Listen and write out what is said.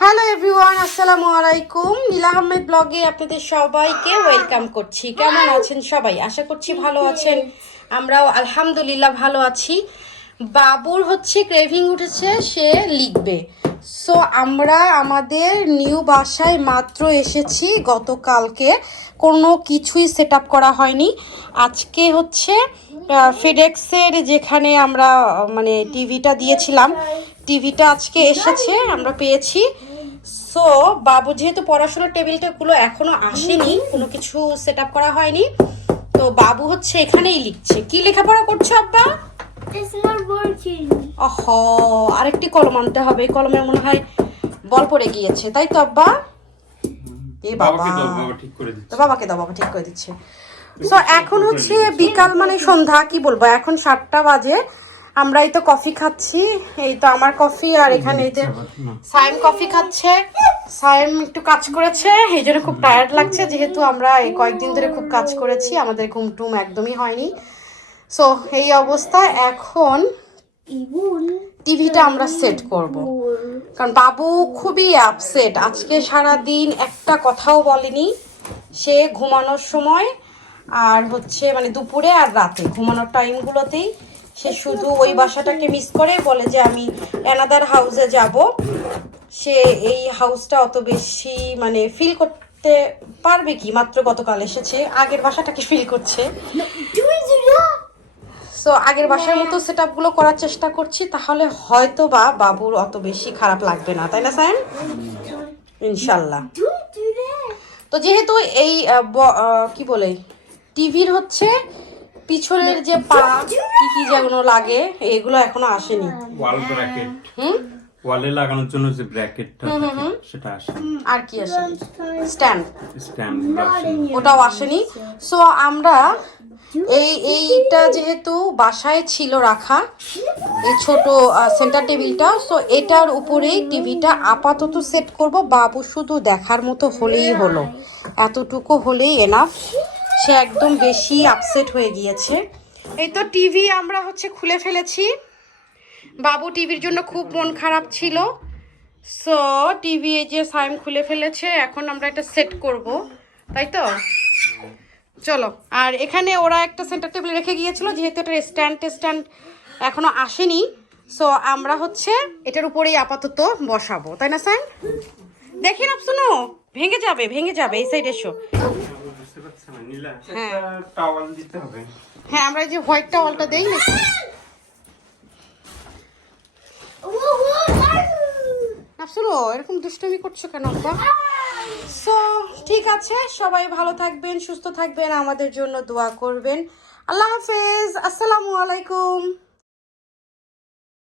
Hello everyone আসসালামু আলাইকুম নীলা আহমেদ ব্লগে আপনাদের সবাইকে ওয়েলকাম করছি। কেমন আছেন সবাই? আশা করছি ভালো আছেন। আমরাও আলহামদুলিল্লাহ ভালো আছি। বাবুর হচ্ছে ক্রেভিং উঠেছে সে লিখবে। সো আমরা আমাদের নিউ বাসায় মাত্র এসেছি গতকালকে। কোনো কিছুই সেট আপ করা হয়নি। আজকে হচ্ছে ফেডেক্সের যেখানে আমরা মানে টিভিটা দিয়েছিলাম টিভিটা আজকে এসেছে আমরা পেয়েছি। সো বাবু যেহেতু পড়াশোনার টেবিলটাগুলো এখনও আসেনি কোনো কিছু সেট আপ করা হয়নি তো বাবু হচ্ছে এখানেই লিখছে। কি লেখাপড়া করছ আব্বা. অহ আরেকটি কলম আনতে হবে এই কলমের মনে হয় বল পড়ে গিয়েছে তাই তো আব্বা? এ বাবা। বাবাকে দাও বাবা ঠিক করে দিচ্ছে। তো বাবাকে দাও বাবা ঠিক করে দিচ্ছে। তো এখন হচ্ছে বিকাল মানে সন্ধ্যা কি বলব? এখন সাতটা বাজে। আমরা এই তো কফি খাচ্ছি এই তো আমার কফি আর এখানে এই যে সাইম কফি খাচ্ছে। সাইম একটু কাজ করেছে এই জন্য খুব টায়ার্ড লাগছে যেহেতু আমরা এই কয়েকদিন ধরে খুব কাজ করেছি আমাদের ঘুম টুম একদমই হয়নি। সো এই অবস্থায় এখন টিভিটা আমরা সেট করব। কারণ বাবু খুবই আপসেট আজকে সারা দিন একটা কথাও বলেনি। সে ঘুমানোর সময় আর হচ্ছে মানে দুপুরে আর রাতে ঘুমানোর টাইমগুলোতেই সে শুধু ওই বাসাটাকে মিস করে, বলে যে আমি অ্যানাদার হাউসে যাব সে এই হাউসটা অত বেশি মানে ফিল করতে পারবে কি মাত্র গতকাল এসেছে, আগের বাসাটাকে ফিল করছে? সো আগের বাসার মতো সেট আপগুলো করার চেষ্টা করছি, তাহলে হয়তো বা বাবুর অত বেশি খারাপ লাগবে না, তাই না, সায়ন ইনশাল্লাহ? তো যেহেতু এই কি বলে টিভির হচ্ছে পিছনের যে পা কি কি যেগুলো লাগে এগুলো এখনও আসেনি। ওয়াল ব্র্যাকেট হুম? ওয়ালে লাগানোর জন্য যে ব্র্যাকেটটা থাকে সেটা আসে আর কি আসেনি? স্ট্যান্ড স্ট্যান্ড ওটাও আসেনি। সো আমরা এই এইটা যেহেতু বাসায় ছিল রাখা এই ছোট সেন্টার টেবিলটা সো এটার উপরেই টিভিটা আপাতত সেট করব। বাবু শুধু দেখার মতো হলেই হলো। এতটুকু হলেই এনাফ সে একদম বেশি আপসেট হয়ে গিয়েছে। এই তো টিভি আমরা হচ্ছে খুলে ফেলেছি। বাবু টিভির জন্য খুব মন খারাপ ছিল। সো টিভি এই যে সাইম খুলে ফেলেছে, এখন আমরা এটা সেট করব। তাই তো? চলো, আর এখানে ওরা একটা সেন্টার টেবিল রেখে গিয়েছিল, যেহেতু এটা স্ট্যান্ড স্ট্যান্ড এখনও আসেনি। সো আমরা হচ্ছে এটার উপরেই আপাতত বসাবো। তাই না দেখি না, শোনো। ভেঙে যাবে ভেঙে যাবে এই সাইড এসো। হ্যাঁ। একটা টাওয়াল দিতে হবে। হ্যাঁ আমরা এই যে হোয়াইটটা ওয়ালটা দেই না। এরকম দুষ্টমি করছ কেন আব্বা? সো ঠিক আছে সবাই ভালো থাকবেন সুস্থ থাকবেন আমাদের জন্য দোয়া করবেন। আল্লাহ হাফেজ আসসালামু আলাইকুম।